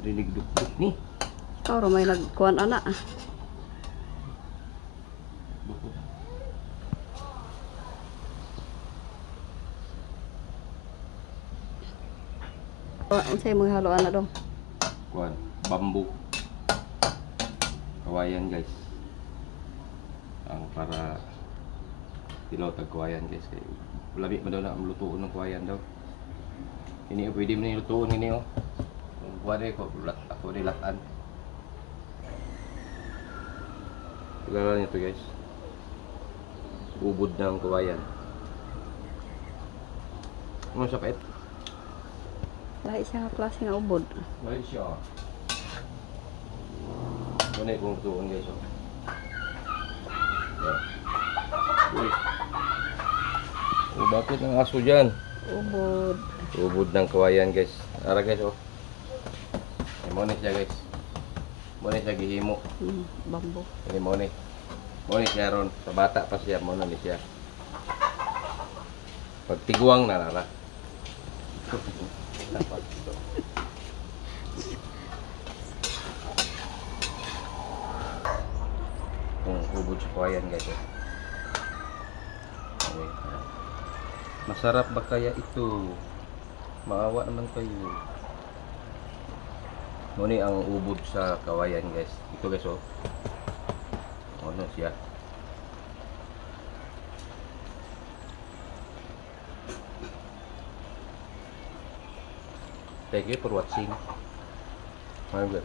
Dinig duk-duk ni. Ikaw may nagkuhan ana. Dukot. Unsay mo halo ana dong? Kuan, bamboo. Kawayan guys. Ang para tilaw tag kawayan guys. Kay labi man daw na ang lutuon ng kawayan daw. Ini pwede man lutuon ini oh. Kung kuha ko lat ako ni latan. Kilala niyo to guys. Ubod ng kawayan. Ano sa pait? Lahi siya nga klase nga ubod. Malaysia. Muna kung lutuon guys oh. Yeah. Uy. Oh, bakit ang aso dyan? Ubod. Ubod ng kawayan guys. Ara guys oh. Muna siya guys. Muna siya gihimo. Bambo. Ini muna. Muna siya ron. Sa bata pa siya. Muna ni siya. Pagtiguang na nara. Dapat ito. Ubod sa kawayan guys oh. Okay. Masarap ba kaya ito? Maawa naman kayo. Muni ang ubod sa kawayan guys. Ito guys oh. Ano siya? Thank you for watching. My good.